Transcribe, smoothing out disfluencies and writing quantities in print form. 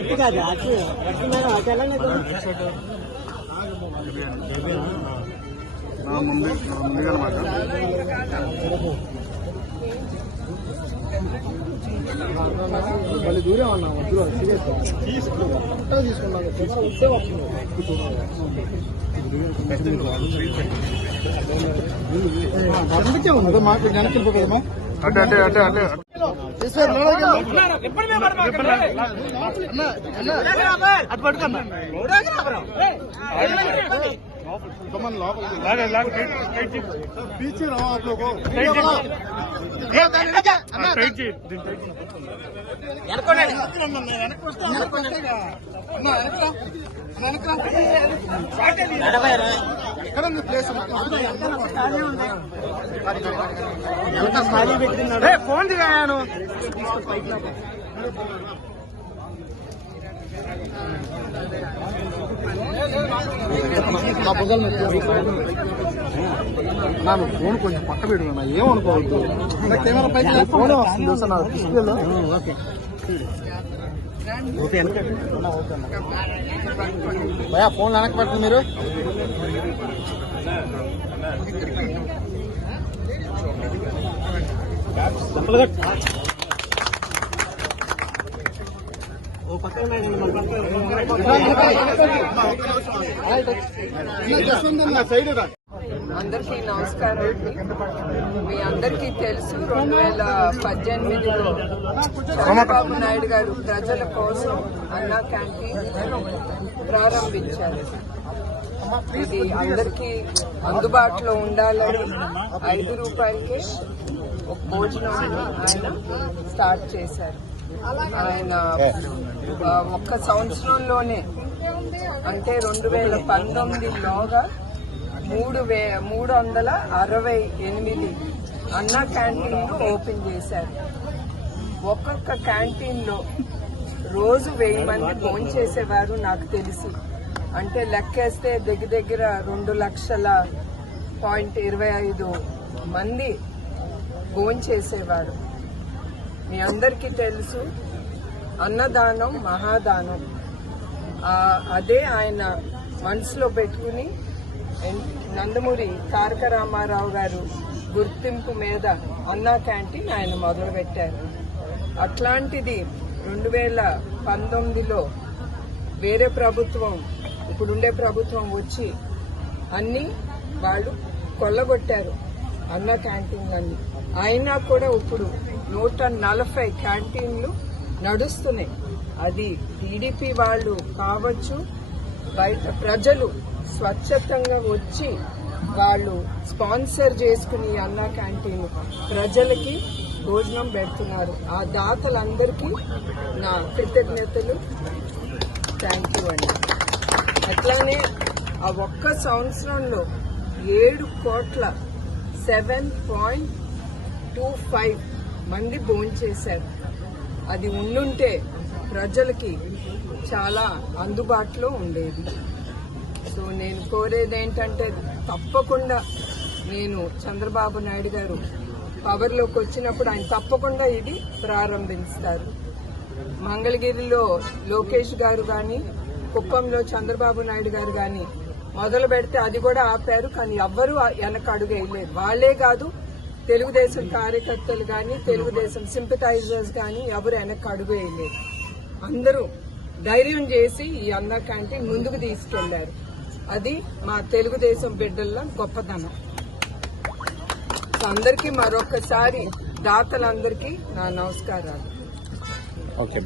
ఇటు కాదు అటు అటెలానే ముందుగా మళ్ళీ దూరం అన్నా వద్దు సీరియస్ తీసుకున్నాను వస్తే వస్తుంది మాకు వెనకెళ్ళిపోకదమ్మా అంటే అంటే అంటే అంటే అటు పట్టుకున్నా पीछे रहो आप लोगों फोन दिखाया ನಾನು ಫೋನ್ ಕೊಂచెం పక్క పెడు నా ఏమనుకోవద్దు కెమెరా పైకి ఫోన్ వస్తుంది చూసా నా డిస్ప్లేలో ఓకే ఓకే భయ్యా ఫోన్ వెనక్కి పట్టండి మీరు అందరికీ నమస్కారం. మీ అందరికీ తెలుసు 2018లో చంద్రబాబు నాయుడు గారు ప్రజల కోసం అన్నా క్యాంటీన్ ప్రారంభించారు. ఇది అందరికీ అందుబాటులో ఉండాలని 5 రూపాయలకే ఒక భోజనం ఆయన స్టార్ట్ చేశారు. ఆయన ఒక్క సంవత్సరంలోనే అంటే 2019లోగా 368 అన్నా క్యాంటీన్లు ఓపెన్ చేశారు. ఒక్కొక్క క్యాంటీన్లో రోజు 1000 మంది భోంచేసేవారు నాకు తెలిసి. అంటే లెక్కేస్తే దగ్గర 2,25,000 మంది భోంచేసేవారు. మీ అందరికీ తెలుసు అన్నదానం మహాదానం. అదే ఆయన మనసులో పెట్టుకుని నందమూరి తారక రామారావు గారు గుర్తింపు మీద అన్నా క్యాంటీన్ ఆయన మొదలుపెట్టారు. అట్లాంటిది 2019లో వేరే ప్రభుత్వం ఇప్పుడుండే ప్రభుత్వం వచ్చి అన్ని వాళ్ళు కొల్లగొట్టారు అన్నా క్యాంటీన్లన్నీ. అయినా కూడా ఇప్పుడు 140 క్యాంటీన్లు నడుస్తున్నాయి. అది టీడీపీ వాళ్ళు కావచ్చు, బయట ప్రజలు స్వచ్ఛతంగా వచ్చి వాళ్ళు స్పాన్సర్ చేసుకుని అన్నా క్యాంటీన్ ప్రజలకి భోజనం పెడుతున్నారు. ఆ దాతలందరికీ నా కృతజ్ఞతలు, థ్యాంక్ యూ అండి. అట్లానే ఆ ఒక్క సంవత్సరంలో 7,7.25 మంది భోంచేశారు. అది ఉండుంటే ప్రజలకి చాలా అందుబాటులో ఉండేది. సో నేను కోరేది ఏంటంటే తప్పకుండా నేను చంద్రబాబు నాయుడు గారు పవర్లోకి వచ్చినప్పుడు ఆయన తప్పకుండా ఇది ప్రారంభిస్తారు. మంగళగిరిలో లోకేష్ గారు కానీ, కుప్పంలో చంద్రబాబు నాయుడు గారు కానీ మొదలు పెడితే అది కూడా ఆపారు. కానీ ఎవ్వరూ వెనక అడుగు వేయలేదు. వాళ్లే కాదు, తెలుగుదేశం కార్యకర్తలు కానీ, తెలుగుదేశం సింపథైజర్స్ కానీ ఎవరు వెనక అడుగు వేయలేదు. అందరూ ధైర్యం చేసి ఈ అన్నా క్యాంటీన్ ముందుకు తీసుకెళ్లారు. అది మా తెలుగుదేశం బిడ్డల గొప్పతనం. అందరికీ మరొకసారి దాతలందరికీ నా నమస్కారాలు. ఓకే.